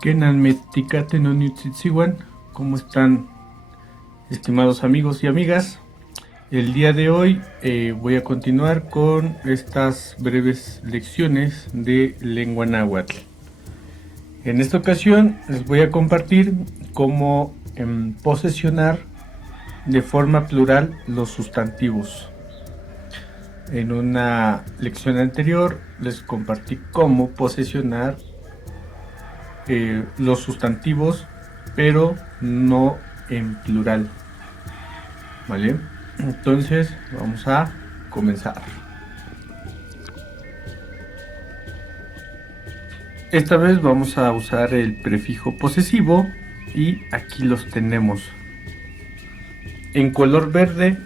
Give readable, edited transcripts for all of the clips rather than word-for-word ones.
Kenan Meticate no Nutziwan. ¿Cómo están, estimados amigos y amigas? El día de hoy voy a continuar con estas breves lecciones de lengua náhuatl. En esta ocasión les voy a compartir cómo posesionar de forma plural los sustantivos. En una lección anterior les compartí cómo posesionar los sustantivos, pero no en plural, ¿vale? Entonces vamos a comenzar. Esta vez vamos a usar el prefijo posesivo y aquí los tenemos. En color verde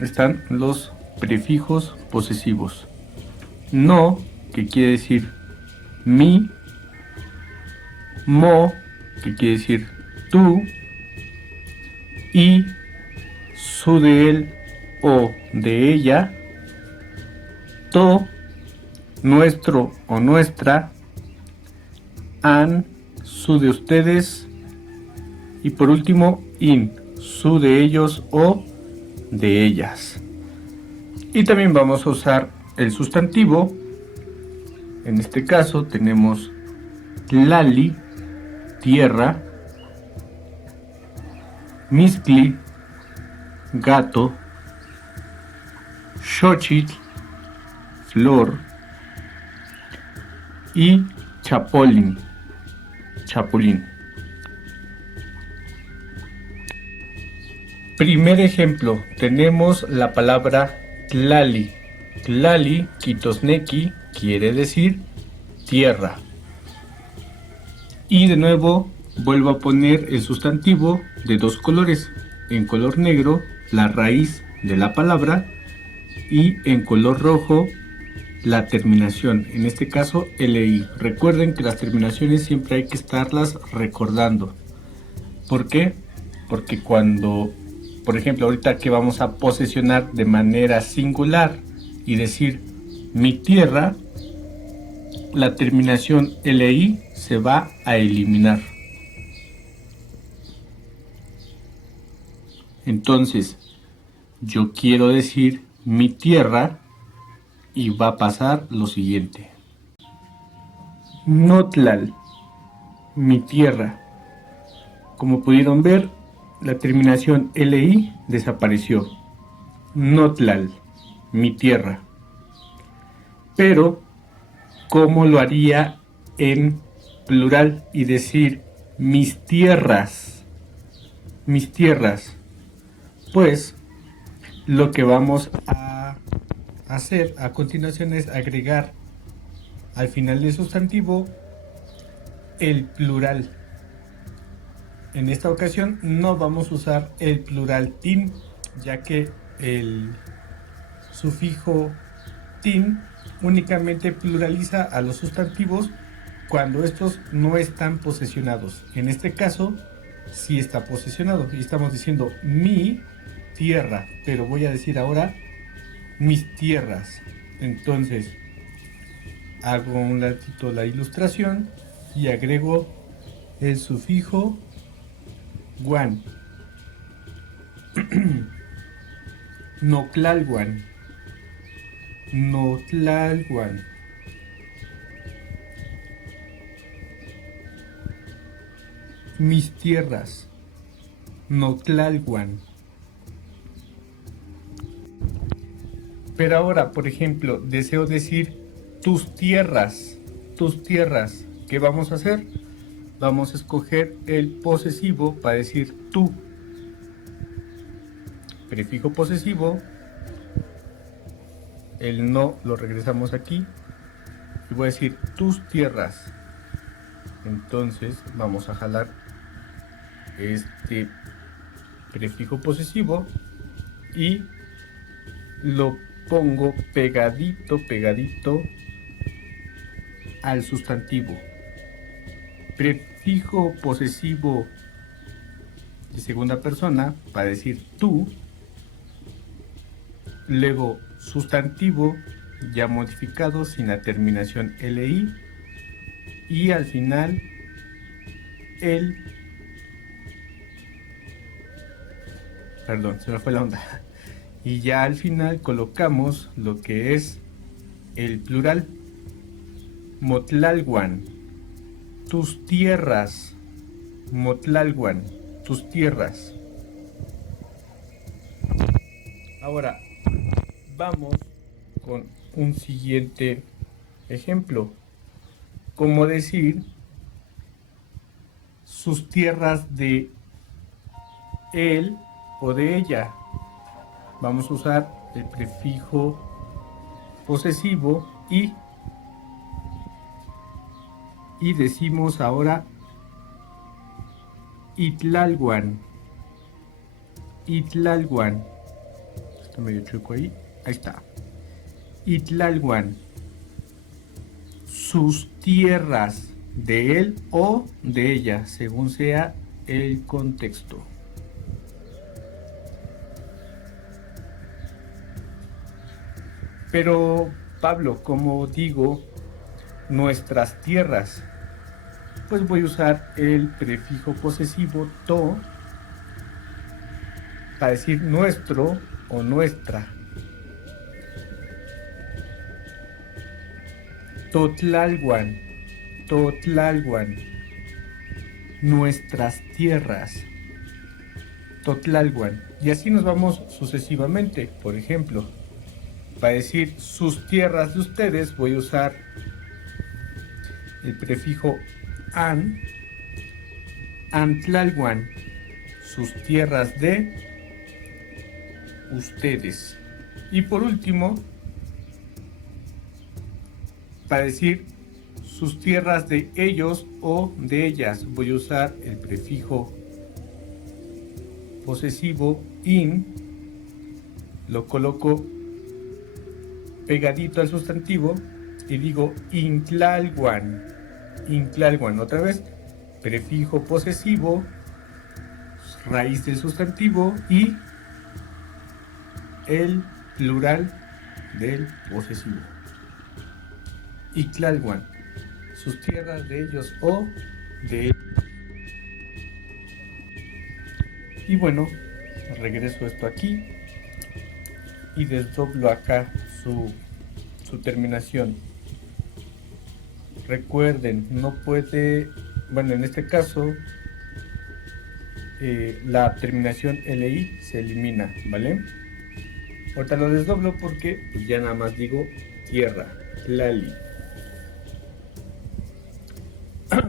están los prefijos posesivos. No, que quiere decir mi. Mo, que quiere decir tú. Y su de él o de ella. To, nuestro o nuestra. An, su de ustedes. Y por último, in, su de ellos o de ellas. Y también vamos a usar el sustantivo. En este caso tenemos tlali, tierra, mixtli, gato, xochitl, flor, y chapulín, chapulín. Primer ejemplo, tenemos la palabra tlali. Tlali, quitosnequi, quiere decir tierra. Y de nuevo vuelvo a poner el sustantivo de dos colores. En color negro, la raíz de la palabra, y en color rojo, la terminación, en este caso LI. Recuerden que las terminaciones siempre hay que estarlas recordando. ¿Por qué? Porque cuando, por ejemplo, ahorita que vamos a posesionar de manera singular y decir mi tierra, la terminación LI se va a eliminar. Entonces, yo quiero decir mi tierra y va a pasar lo siguiente. Notlal, mi tierra. Como pudieron ver, la terminación LI desapareció. Notlal, mi tierra. Pero, ¿cómo lo haría en plural y decir mis tierras? Mis tierras. Pues, lo que vamos a hacer a continuación es agregar al final del sustantivo el plural. En esta ocasión no vamos a usar el plural tin, ya que el sufijo tin únicamente pluraliza a los sustantivos cuando estos no están posesionados. En este caso sí está posesionado y estamos diciendo mi tierra, pero voy a decir ahora mis tierras. Entonces hago un ladito la ilustración y agrego el sufijo guan. Noclalguan, notlalguan. Mis tierras, notlalguan. Pero ahora, por ejemplo, deseo decir tus tierras, tus tierras. ¿Qué vamos a hacer? Vamos a escoger el posesivo para decir tú. Prefijo posesivo. El no lo regresamos aquí. Y voy a decir tus tierras. Entonces vamos a jalar este prefijo posesivo y lo pongo pegadito, pegadito al sustantivo. Prefijo posesivo de segunda persona para decir tú. Luego sustantivo ya modificado sin la terminación LI. Y al final el... Perdón, se me fue la onda. Y ya al final colocamos lo que es el plural. Motlalwan, tus tierras. Motlalwan, tus tierras. Ahora vamos con un siguiente ejemplo. Como decir sus tierras de él o de ella. Vamos a usar el prefijo posesivo y decimos ahora Itlalwan. Itlalwan. Está medio chueco ahí. Ahí está. Itlalwan. Sus tierras de él o de ella, según sea el contexto. Pero, Pablo, como digo, nuestras tierras, pues voy a usar el prefijo posesivo to para decir nuestro o nuestra. Totlalwan, Totlalwan, nuestras tierras. Totlalwan. Y así nos vamos sucesivamente. Por ejemplo, para decir sus tierras de ustedes voy a usar el prefijo an, Antlalwan, sus tierras de ustedes. Y por último, para decir sus tierras de ellos o de ellas, voy a usar el prefijo posesivo in, lo coloco pegadito al sustantivo y digo Intlalwan. Intlalwan, otra vez, prefijo posesivo, raíz del sustantivo y el plural del posesivo. Intlalwan, sus tierras de ellos o de ellos. Y bueno, regreso esto aquí y desdoblo acá su terminación. Recuerden, no puede, bueno, en este caso la terminación LI se elimina, ¿vale? Ahorita lo desdoblo porque pues, ya nada más digo tierra, Tlali.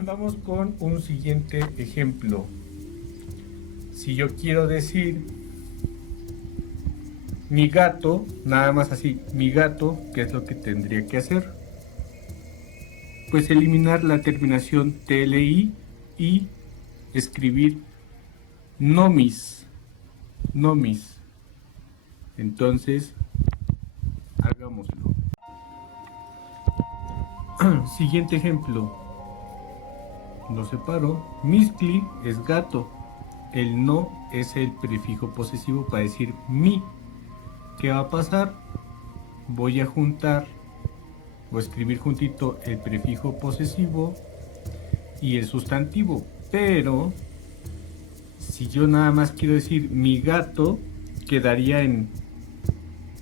Vamos con un siguiente ejemplo. Si yo quiero decir mi gato, nada más así, mi gato, ¿qué es lo que tendría que hacer? Pues eliminar la terminación TLI y escribir nomis. Nomis. Entonces, hagámoslo. Siguiente ejemplo. Lo separo. Miscli es gato. El no es el prefijo posesivo para decir mi. ¿Qué va a pasar? Voy a juntar o escribir juntito el prefijo posesivo y el sustantivo. Pero si yo nada más quiero decir mi gato, quedaría en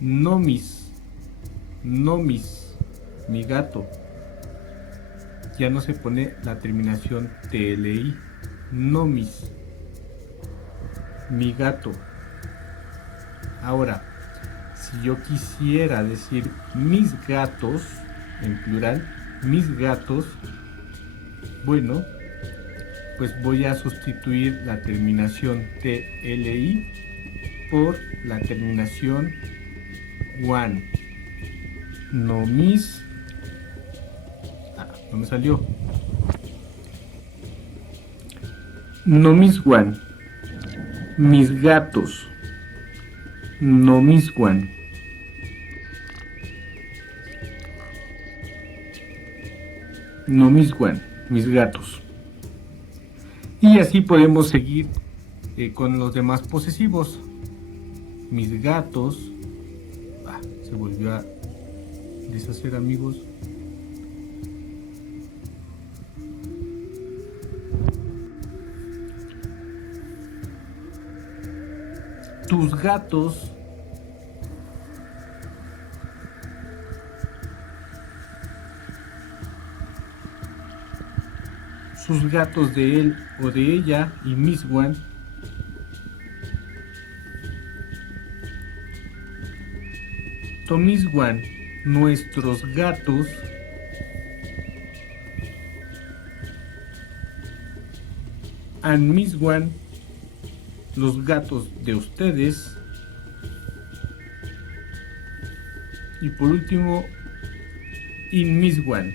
nomis. Nomis, mi gato. Ya no se pone la terminación TLI. Nomis, mi gato. Ahora, si yo quisiera decir mis gatos, en plural, mis gatos, bueno, pues voy a sustituir la terminación TLI por la terminación wan. No mis. No me salió. No mis wan. Mis gatos. No mis wan. No mis wan. Mis gatos. Y así podemos seguir con los demás posesivos. Mis gatos. Se volvió a deshacer, amigos. sus gatos de él o de ella y miswan tomiswan nuestros gatos anmiswan los gatos de ustedes y por último inmiswan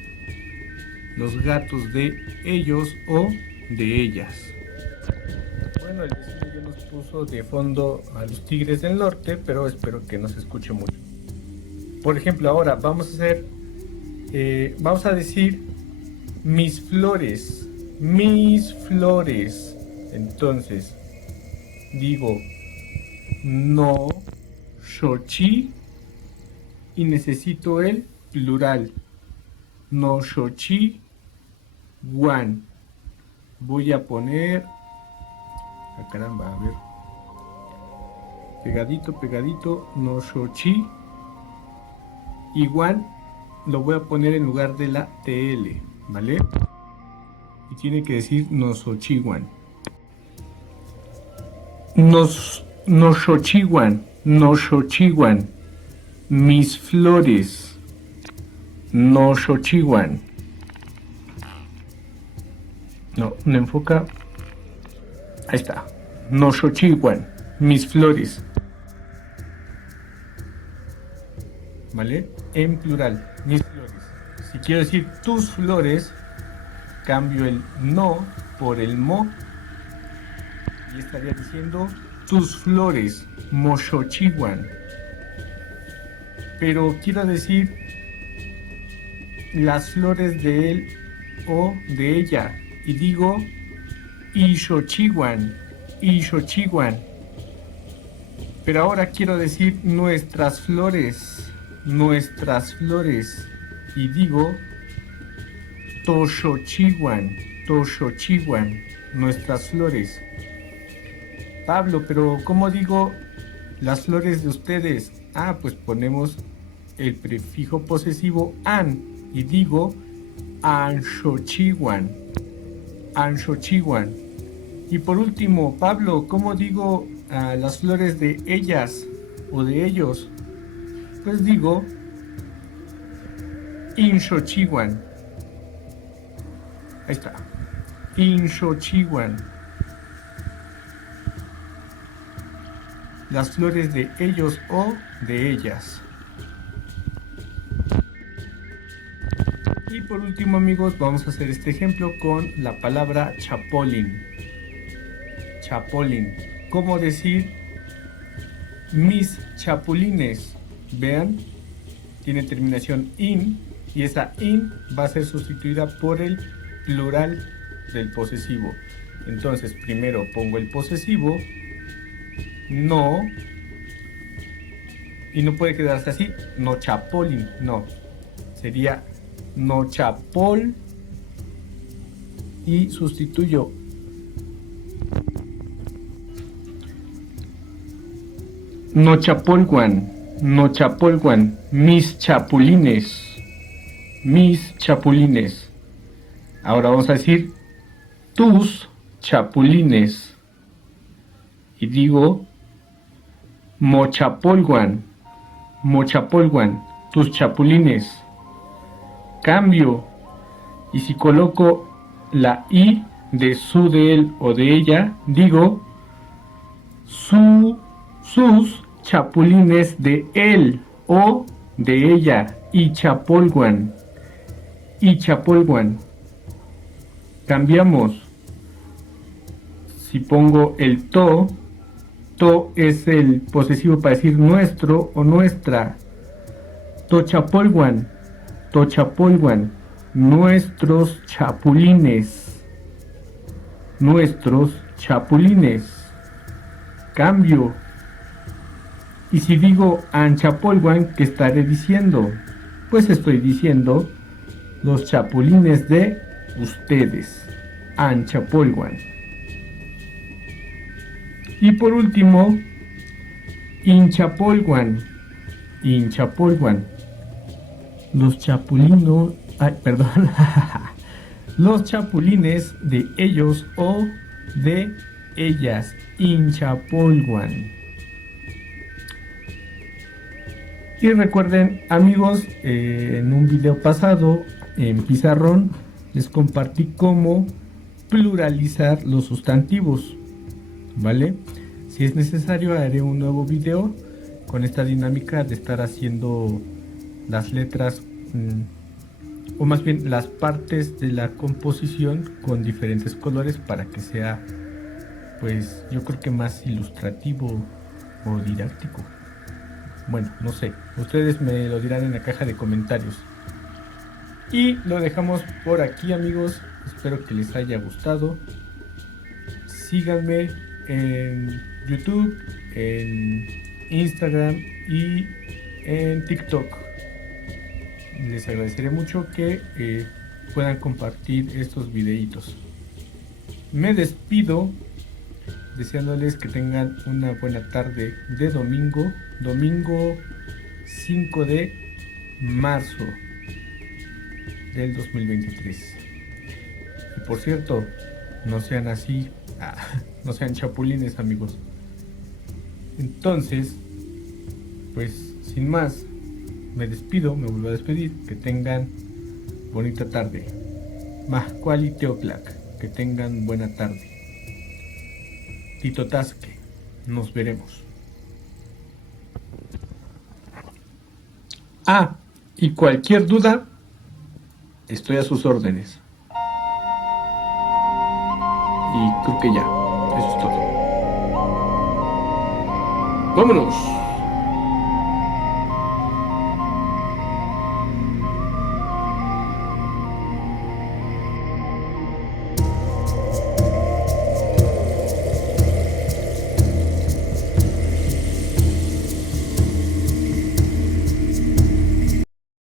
los gatos de ellos o de ellas. Bueno, el vecino ya nos puso de fondo a los tigres del norte, pero espero que no se escuche mucho. Por ejemplo, ahora vamos a decir mis flores, mis flores. Entonces digo no shochi y necesito el plural. No shochi wan. Voy a poner caramba, a ver, pegadito, no shochi y wan lo voy a poner en lugar de la TL, ¿vale? Y tiene que decir no shochi wan. No shochi wan, mis flores, no shochi wan. No enfoca. Ahí está. No shochi wan, mis flores. ¿Vale? En plural, mis flores. Si quiero decir tus flores, cambio el no por el mo y estaría diciendo tus flores, mo shochi wan. Pero quiero decir las flores de él o de ella y digo ishochi wan. Pero ahora quiero decir nuestras flores y digo toshochi wan, nuestras flores. Pablo, pero ¿cómo digo las flores de ustedes? Pues ponemos el prefijo posesivo an y digo anshochi wan. Y por último, Pablo, ¿cómo digo las flores de ellas o de ellos? Pues digo inshochi wan. Ahí está. Inshochi wan. Las flores de ellos o de ellas. Y por último, amigos, vamos a hacer este ejemplo con la palabra chapolín. ¿Cómo decir mis chapulines? Vean, tiene terminación in y esa in va a ser sustituida por el plural del posesivo. Entonces, primero pongo el posesivo, no, y no puede quedarse así, no chapolín, no. Sería no chapol y sustituyo no chapolguan, mis chapulines. Ahora vamos a decir tus chapulines y digo mochapolguan, tus chapulines. Cambio y si coloco la i de su, de él o de ella, digo sus chapulines de él o de ella y chapolguan. Cambiamos. Si pongo el to es el posesivo para decir nuestro o nuestra. Tochapolguan, nuestros chapulines. Cambio. Y si digo anchapolguan, ¿qué estaré diciendo? Pues estoy diciendo los chapulines de ustedes. Anchapolguan. Y por último, Inchapolguan. Inchapolguan. Los chapulinos. Ay, perdón. Los chapulines de ellos o de ellas. Inchapolguan. Y recuerden, amigos, en un video pasado en Pizarrón les compartí cómo pluralizar los sustantivos, ¿vale? Si es necesario haré un nuevo video con esta dinámica de estar haciendo las letras, o más bien las partes de la composición con diferentes colores para que sea, pues yo creo que más ilustrativo o didáctico. Bueno, no sé, ustedes me lo dirán en la caja de comentarios. Y lo dejamos por aquí, amigos. Espero que les haya gustado. Síganme en YouTube, en Instagram y en TikTok. Les agradeceré mucho que puedan compartir estos videitos. Me despido deseándoles que tengan una buena tarde de domingo 5 de marzo del 2023. Y por cierto, no sean así, no sean chapulines, amigos. Entonces, pues sin más, me despido, me vuelvo a despedir. Que tengan bonita tarde. Mahcuali Teoclac, que tengan buena tarde. Tito Tasque, nos veremos. Y cualquier duda, estoy a sus órdenes. Y creo que ya, eso es todo. ¡Vámonos!